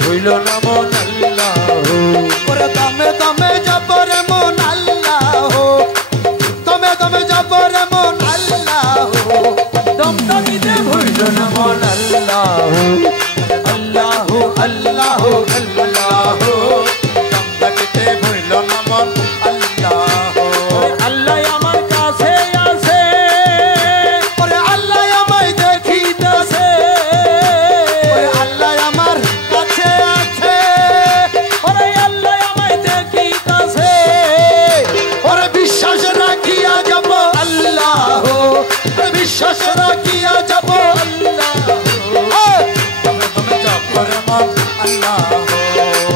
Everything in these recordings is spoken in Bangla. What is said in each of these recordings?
ভুইল না মন আল্লাহ ওরে দমে দমে জপর মন আল্লাহ দমে দমে জপর মন আল্লাহ দমটা দিতে ভুইল না মন আল্লাহ আল্লাহ আল্লাহ আল্লাহ দমটা দিতে ভুইল না মন আল্লাহ আল্লাহ আমার কাছে আছে ওরে আল্লাহ আমায় দেখিতেছে ওরে আল্লাহ আমার কাছে আছে ওরে আল্লাহ আমায় দেখিতেছে ওরে বিশ্বাস রাখিয়া যাব আল্লাহ ওরে বিশ্বাস রাখিয়া যাব আল্লাহ তবে তবে জপর মন আল্লাহ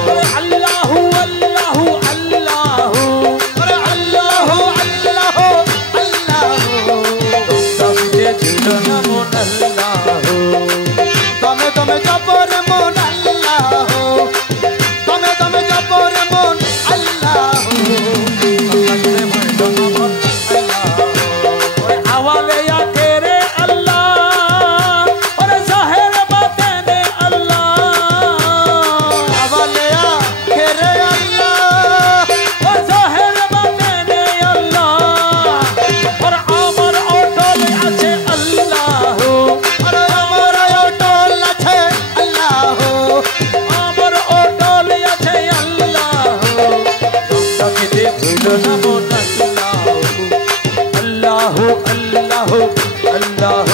ওরে আল্লাহ আল্লাহ আল্লাহ ওরে আল্লাহ আল্লাহ আল্লাহ দমটা দিতে ভুইল না মন আল্লাহ তবে তবে জপর মন আল্লাহ তবে তবে জপর মন আল্লাহ আওয়ালে আখেরে আল্লাহ ওরে জাহের বাতেনে আল্লাহ আওয়ালে আখেরে আল্লাহ ও জাহের বাতেনে আল্লাহ ওরে আমার অটল আছে আল্লাহ আরে আমার অটল আছে আল্লাহ আমার অটল আছে আল্লাহ দমটা দিতে ভুইল না মন আল্লাহ আল্লাহ আল্লাহ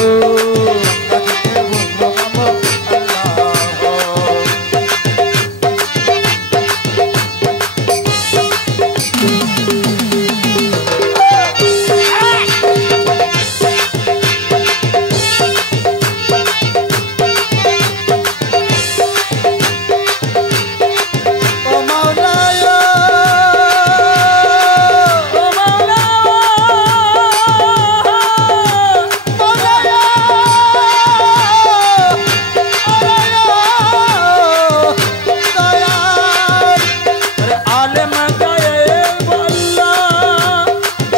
ও মাওলায় ও মাওলা মাওলায় দয়াল अरे आलम गायब अल्लाह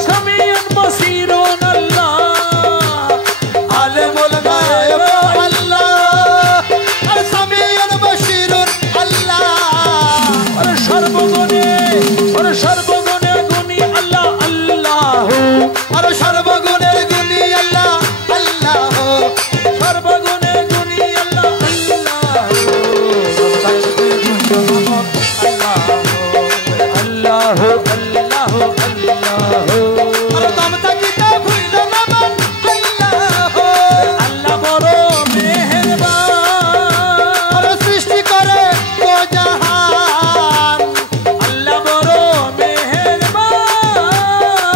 समीउन बसीरुन अल्लाह আলেমুল গায়ব আল্লাহ আর সামিউল বশিরুন আল্লাহ अरे सर्वगुणे गुणी अल्लाह अल्लाह আর সর্বগুণের গুণী আল্লাহ আল্লাহ सर्वगुणे गुणी अल्लाह अल्लाह अल्लाह अल्लाह আর দম থাকিতে ভুইল না মন আল্লাহ अल्लाह बড় मेहरबान আর সৃষ্টি করে ও জাহান अल्लाह बড় मेहरबान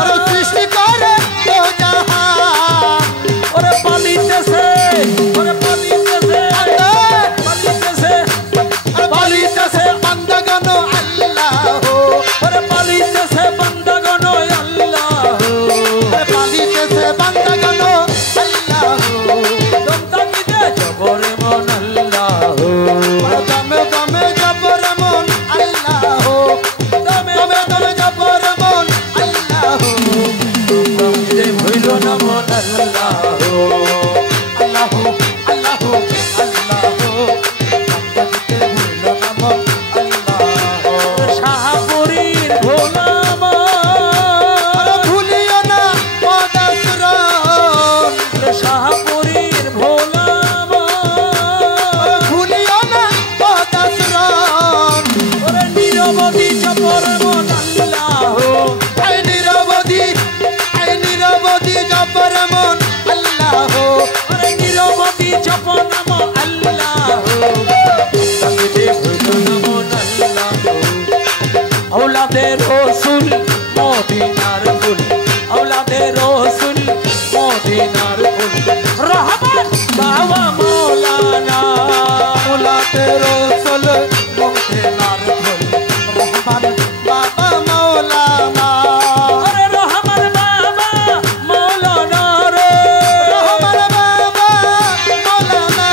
আর সৃষ্টি করে ও জাহান ওরে পালিতেছে আর বলিতেছে বান্দাগণ আল্লাহ ওরে পালিতেছে বান্দাগণ আল্লাহ আর বলিতেছে বান্দাগণ আল্লাহ দমটা দিতে জবরে মন আল্লাহ আর দমে দমে জপর মন আল্লাহ দমে দমে দমে জপর মন আল্লাহ দমে ভুইল না মন আল্লাহ আল্লাহ আল্লাহ আল্লাহ তাকিতে ভুইল না মন আল্লাহ শাহপুরীর ভোলাম আর ভুলিও না পদাসরণ শাহপুরীর ভোলাম আর ভুলিও না পদাসরণ ওরে নিরবধি জবর মন আল্লাহ আই নিরবধি জপর মন আল্লাহ ওরে নিরবধি জপ নাম আল্লাহ তাকে ভুইল না মন আল্লাহ औलादे रसूल मदीनार फूल औलादे रसूल मदीनार फूल रहमान बाबा मौलाना औलादे रसूल मदीनार फूल रहमान बाबा मौलाना अरे रहमान बाबा मौलाना रे रहमान बाबा मौलाना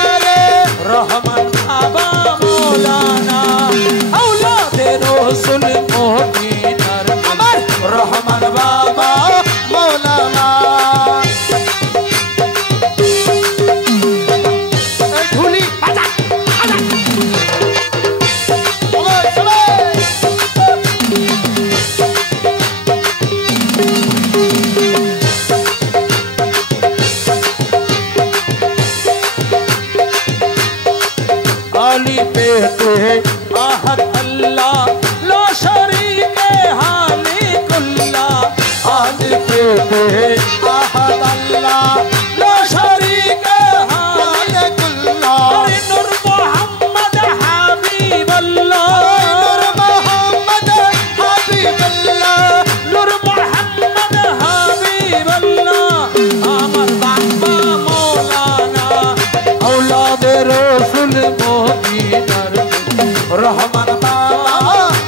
রহমান বাবা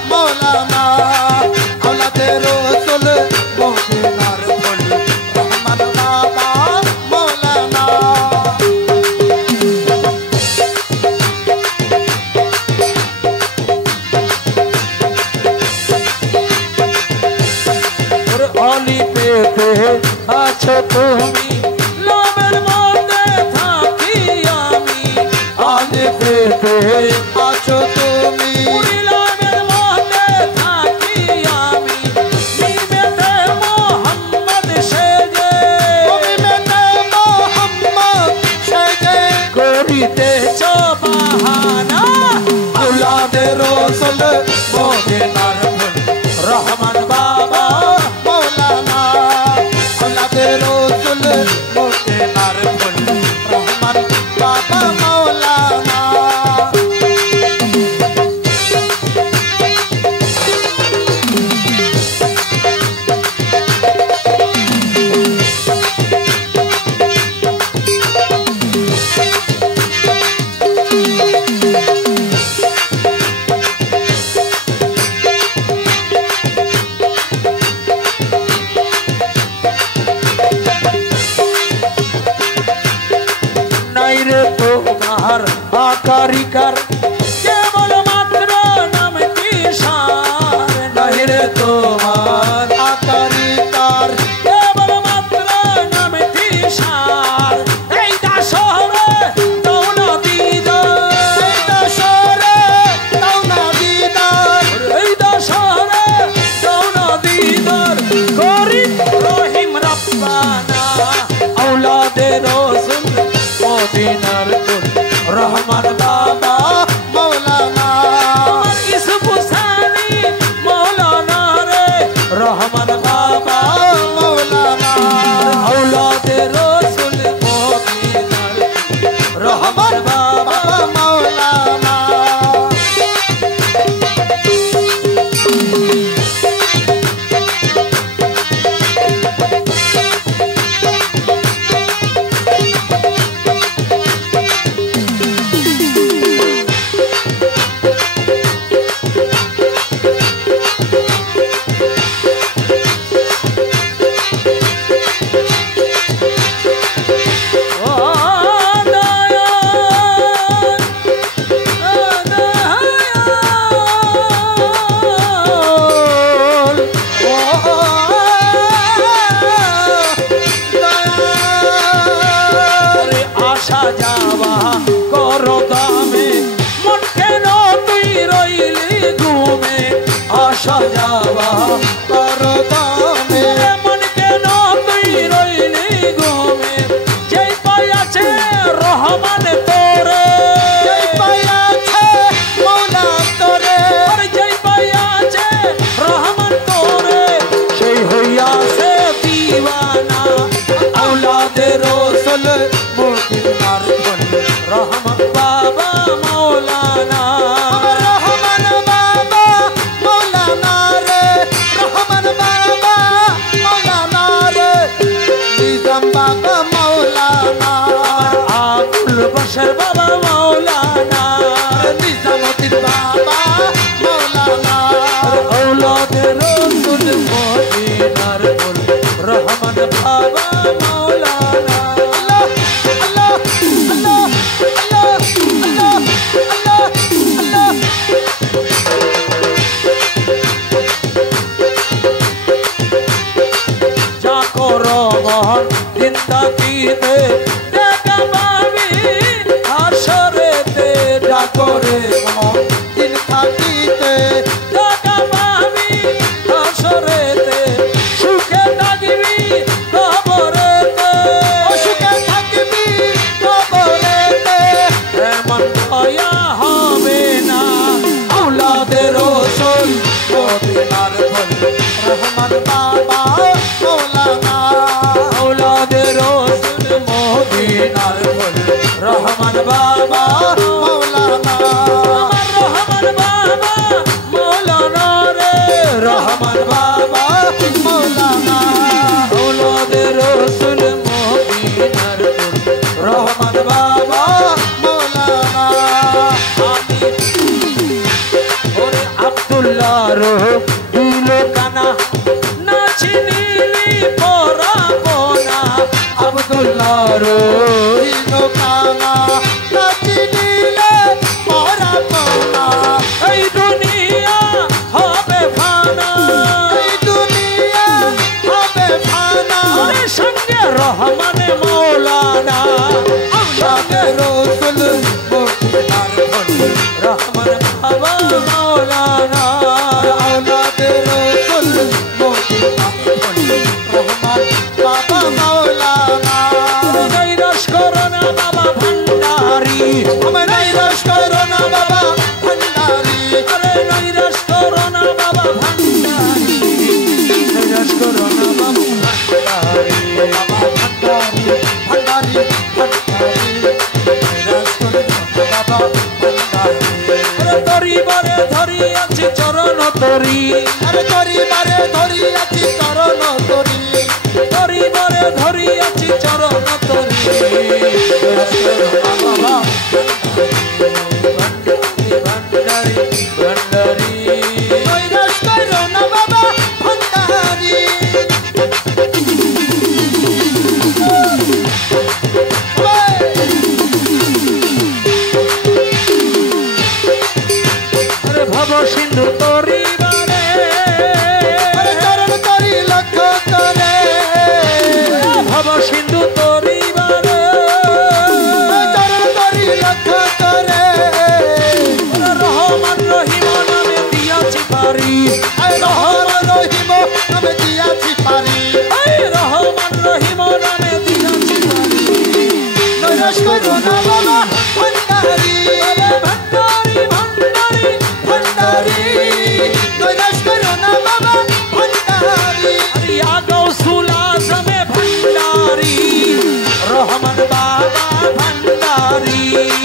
মৌলানা আওলাদে রসুল মদিনার ফুল রহমান বাবা মৌলানা অলি পেতে আছো তুমি লাভের মধ্যে থাকি আমি অলি পেতে আছো তুমি লাভের মধ্যে থাকি আমি নিমেতে মোহাম্মদ সেজে তুমি মেতে মোহাম্মদ সেজে করিতেছ বাহানা আওলাদে রসুল মদিনার ফুল রহমান বাবা মৌলানা আওলাদে রসুল মদিনার ফুল রহমান বাবা মৌলানা নাই রে তোমার আকারিকার কেবল মাত্র নামটি সার নাই রে তোমার আকারিকার কেবল মাত্র নামটি সার এই দাসরে দৌনা দিদার এই দশরে তাওনা দিদার এই দাসরে দৌনা দিদার করিম রহিম রব্বানা আওলাদে রসুল মদিনার ফুল রহমান বাবা মৌলানা আমার ইসফুসানি মৌলানা রে রহমান বাবা মৌলানা আওলাদে রসুল মদিনার রহমান বাবা বাবা মৌলানা ও দয়াল ও দয়াল রে আসা যাওয়া করো দামে মন কেন তুই রইলি ঘুমে আসা যাওয়া করো দামে মন কেন তুই রইলি ঘুমে যেই পাইয়াছে রহমান তোরে যেই পাইয়াছে মৌলা তোরে আরে যেই পাইয়াছে রহমান তোরে সেই হইয়াছে দিওয়ানা আওলাদে রসুল মদিনার ফুল রহমান বাবা মৌলানা রহমান বাবা মৌলানা রে রহমান বাবা মৌলানা রে নিজাম বাবা মৌলানা আবুল বশর বাবা মৌলানা নিজামুদ্দিন বাবা মৌলানা আওলাদে রসুল মদিনার ফুল রহমান বাবা মৌলানা আল্লাহ আল্লাহ আল্লাহ আল্লাহ আল্লাহ আল্লাহ আল্লাহ যা করো মহান দিন তাকিতে দেখা পাবি হাসরেতে যা করে মন দিন থাকিতে দেখা পাবি হাসরেতে সুখে থাকবি কবরেতে অসুখে থাকবি কবরেতে এমন দয়া হবে না আওলাদে রসুল মদিনার ফুল রহমান বাবা মৌলানা আওলাদে রসুল মদিনার ফুল রহমান বাবা মৌলানা আমার রহমান বাবা মৌলানা রে রহমান বাবা মৌলানা আওলাদে রসুল মদিনার ফুল রহমান বাবা মৌলানা আমি আরো দিল কানা না চিনিলি পরাবো না আব্দুল্লাহ রো দিল কানা না চিনিলে পরাবো না এই দুনিয়া হবে ফানা এই দুনিয়া হবে ফানা সঙ্গে রহমানে মৌলানা সঙ্গে রসুল মুক্তিদার ধনী রহমান বাবা মৌলানা আওলাদে রসুল মুক্তিদার ধনী রহমান বাবা মাওলানা নৈরাশ করো না বাবা ভান্ডারি আমি নৈরাশ করো না বাবা ভান্ডারি আরে নৈরাশ করো না বাবা ভান্ডারি নৈরাশ করো না বাবা ভান্ডারি বাবা ভান্ডারি ভান্ডারি ভান্ডারি নৈরাশ করো না বাবা ভান্ডারি আরে তরি বারে ধরি আছি চরণ তরি আরে তরি বারে ধরি আছি চরণ তরি তরি বারে ধরি আছি চরণ তরি নৈরাশ করো না বাবা ভান্ডারি ভান্ডারি নৈরাশ করো না বাবা ভান্ডারি আরে ভব সিন্ধু তরি বারে আরে চরণ তরি লক্ষ্য করে ভব সিন্ধু তরি বারে চরণ তরি লক্ষ্য করে রহমান রহিম নামে দিয়াছি পারি রহমান রহিম নামে দিয়াছি পারি রহমান রহিম নামে দিয়াছি পারি নৈরাশ করো না বাবা ভান্ডারি ভান্ডারি ভান্ডারি ভান্ডারি নৈরাশ করো না বাবা ভান্ডারি ইয়া গৌসুল আজমে ভান্ডারি রহমান বাবা ভান্ডারি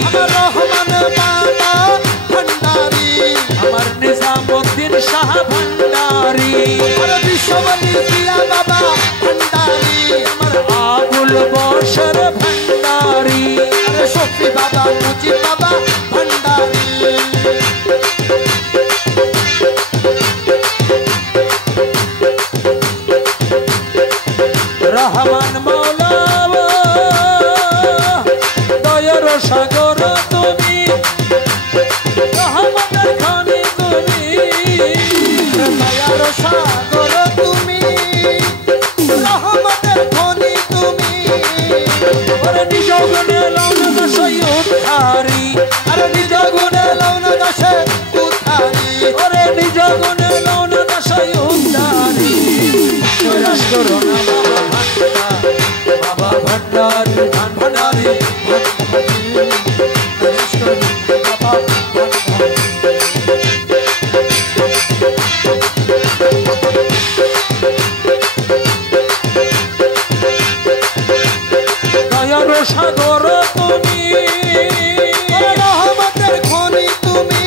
আমার রহমান বাবা ভান্ডারি আমার নিজামুদ্দিন শাহ ভান্ডারি আমার বিশ্ববলী দিয়া বাবা ভান্ডারি আমার আবুল বশর ভান্ডারি আরে শফি বাবা মুজিব বাবা ভান্ডারি রহমান মৌলা দয়ার সাগর তুমি রহমতের খানি তুমি দয়ার সাগর তুমি রহমতের খনি তুমি ওরে নিজ গুণে লাউন দশাই উদ্ধারি আরে নিজ গুণে লৌন দশে উদ্ধারি ওরে নিজ গুণে লাউন দশাই উদ্ধারি নৈরাশ করো না বাবা ভান্ডারি ভান্ডারি নৈরাশ করো না বাবা ভান্ডারি দয়ার সাগর তুমি রহমতের খনি তুমি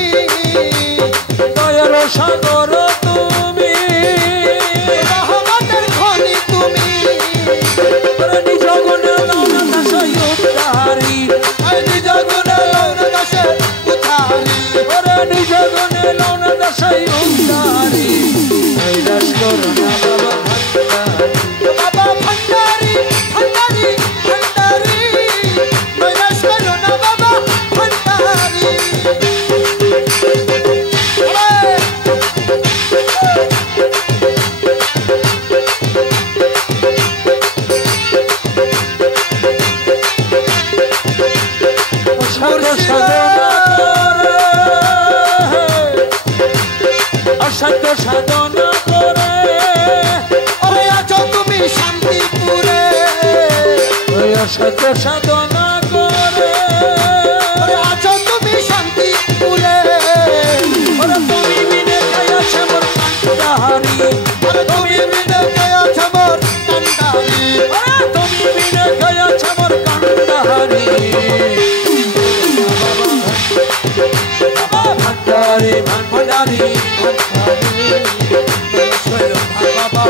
দয়ার সাগর তুমি রহমতের খনি তুমি ওরে নিজ গুণে লাউন দশাই উদ্ধারি আরে নিজ গুণে লৌন দশে উদ্ধারি ওরে নিজ গুণে লাউন দশাই উদ্ধারি নৈরাশ করো না বাবা ভান্ডারি বাবা ভান্ডারি ভান্ডারি ভান্ডারি নৈরাশ করো না বাবা ভান্ডারি অসাধ্য সাধনা করে অসাধ্য সাধনা করে ওরে আছো তুমি শান্তিপুরে ওই অসাধ্য সাধনা করে ওরে আছো তুমি শান্তিপুরে ওরে তুমি বিনে গায়াছে মোর কান্ডাহারি ওরে তুমি বিনে গেছো মোর কান্ডারি ওরে তুমি বিনে গায়াছে মোর কান্ডাহারি বাবা ভান্ডারি ভান্ডারি বাবা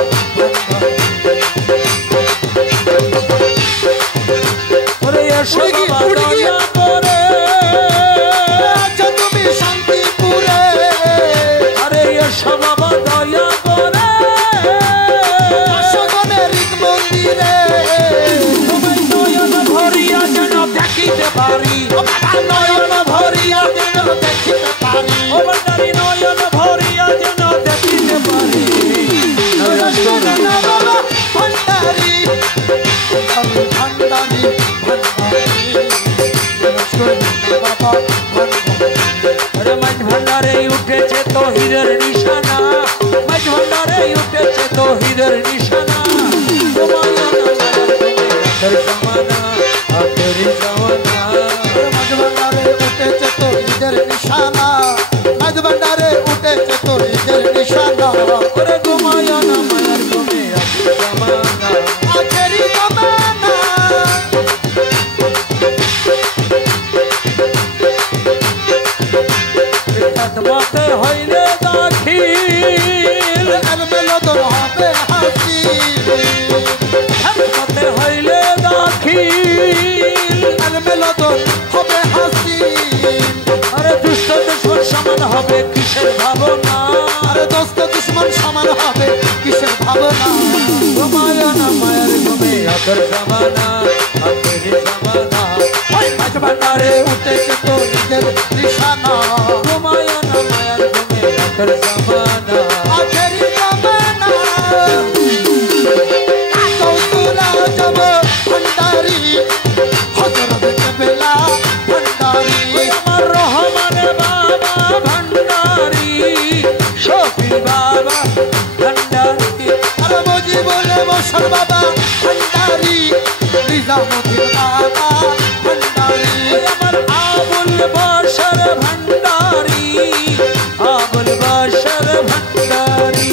अरे मज भंडारे उठेছে तो हीरेर निशाना मज भंडारे उठेছে तो हीरेर निशाना घुमायो ना मायार घुमे आखर जमाना आखिरी जमाना मज भंडारे उठेছে तो हीरेर निशाना मज भंडारे उठेছে तो हीरेर निशाना अरे घुमायो ना मायार घुमे आखिर जमाना आखिरी जमाना खतमते হইলে দাখিল এলমেলো তোর হবে হাসিল खतमते হইলে দাখিল এলমেলো তোর হবে হাসিল अरे दुष्ट दुश्मन समान হবে কিসের ভাবনা আরে দোস্ত দুশ্মন সমান হবে কিসের ভাবনা ঘুমায় না মায়ার ঘুমে আখর জামানা আখেরি জামানা ওই মাঝ ভান্ডারে উঠেছে তো নিজের নিশানা ঘুমায় না মায়ার ঘুমে আখর জামানা আখেরি জামানা কৌতুলা যাব ভণ্ডারি হযরত কেবলা ভণ্ডারি ওই আমার রহমানে বাবা ভান্ডারি শফি বাবা ভান্ডারি আরে মজি বলে বসর বাবা ভণ্ডারি নিজামুদ্দিন বাবা ভণ্ডারি ওই আমার আবুল বাশার ভান্ডারি আবুল বাশার ভান্ডারি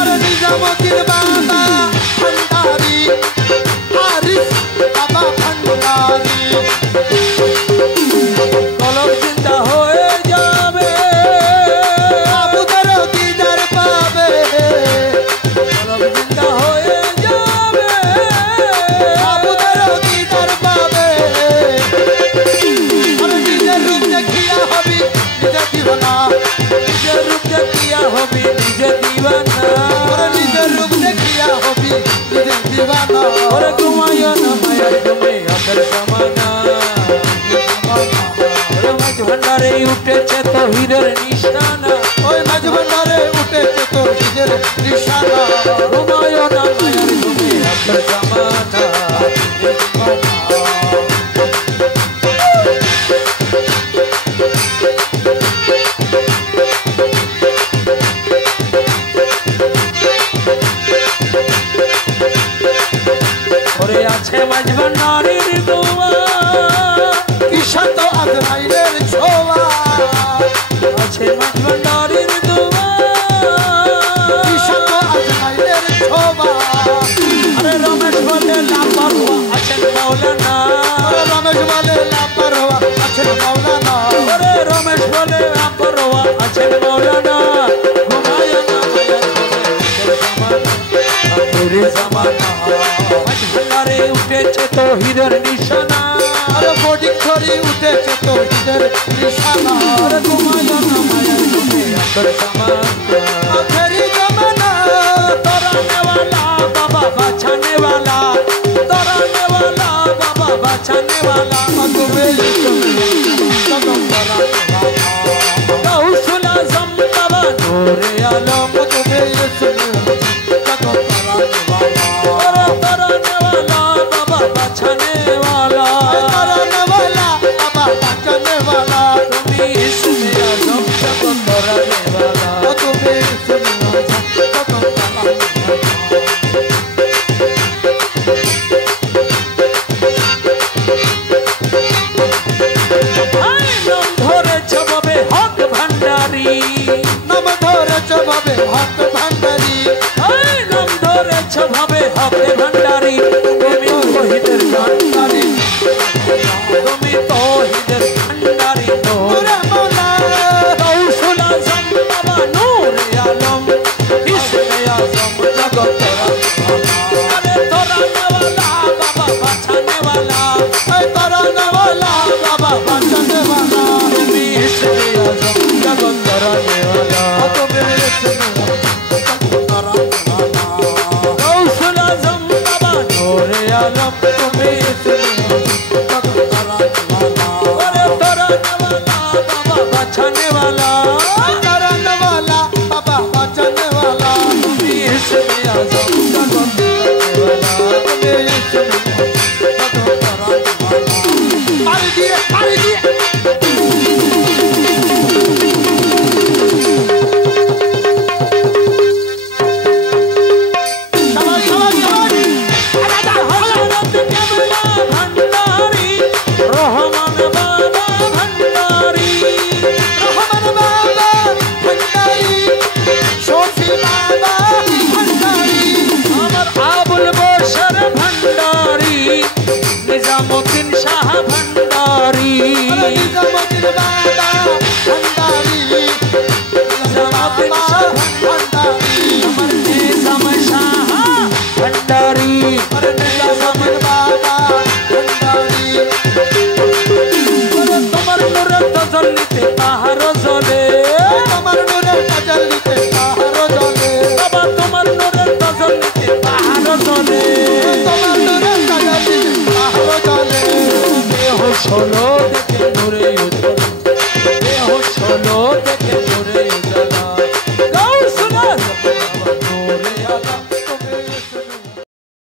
আরে নিজামুদ্দিন বাবা ভণ্ডারি আরিফ বাবা ভণ্ডারি কলম জিন্দা হয়ে যাবে আবুদের দিদার পাবে কলম জিন্দা হয়ে যাবে আবুদের দিদার পাবে আরে নিজের রূপ দেখিয়া হবি নিজে দিবানা নিজের রূপ দেখিয়া হবি নিজে দিবানা আরে নিজের রূপ দেখিয়া হবি নিজে দিবানা ওরে ঘুমায় না মায়ার ঘুমে আখের জামানা ওরে মাঝ ভান্ডারে উঠেছে তো হীরের নিশানা ওই মাঝ ভান্ডারে উঠেছে তো নিজের নিশানা ঘুমায় না মায়ার ঘুমে আখের জামানা ওরে আছে মাঝ ভান্ডারের দোয়া কিসা তো আজরাইলের ছোয়া আছে মাঝ ভান্ডারের দোয়া কিসা তো আজরাইলের ছোয়া আরে রমেশ বলে লাপারওয়া আছেন মাওলানা আরে রমেশ বলে লাপারওয়া আছেন মাওলানা ওরে রমেশ বলে লাপারওয়া আছেন মাওলানা ঘুমায় না মায়ার ঘুমে আখেরি জামানা মাঝ ভান্ডারে উঠেছে তো হীরের নিশানা আরে বডি খড়ি উঠেছে তো নিজের নিশানা আরে ঘুমায় না মায়ার ঘুমে আখের জামানা আখেরি জামানা तोराने वाला बाबा बचाने वाला तोराने वाला बाबा बचाने वाला তুমি কদম করাতে गौसुल आजम बाबा नूरे आलम তুমি কদম করাতে अरे तोराने वाला बाबा बचाने वाला करने वाला बाबा बचाने वाला तुम्ही इसमें आजम सबको तोराने वाला তুমি কদম हाय नाम धरे छबे हक भंडारी নাম ধরেছ ভাবে হক ভান্ডারি हाय नाम धरे छबे हक भंडारी তুমি শহীদের কান্ডারি তুমি তৌহিদের ভান্ডারি নূরে মৌলা গৌসুল আজম বাবা নূরে আলম ইসমে আজম জগত আরে তোরানে वाला বাবা বাঁচানে वाला এই করনে वाला বাবা বাঁচানে वाला তুমি ইসমে আজম জগত তরানে वाला তুমি কদম করাতে वाला গৌসুল আজম বাবা भंडारी अमर निजाम शाह भंडारी अरे निजाम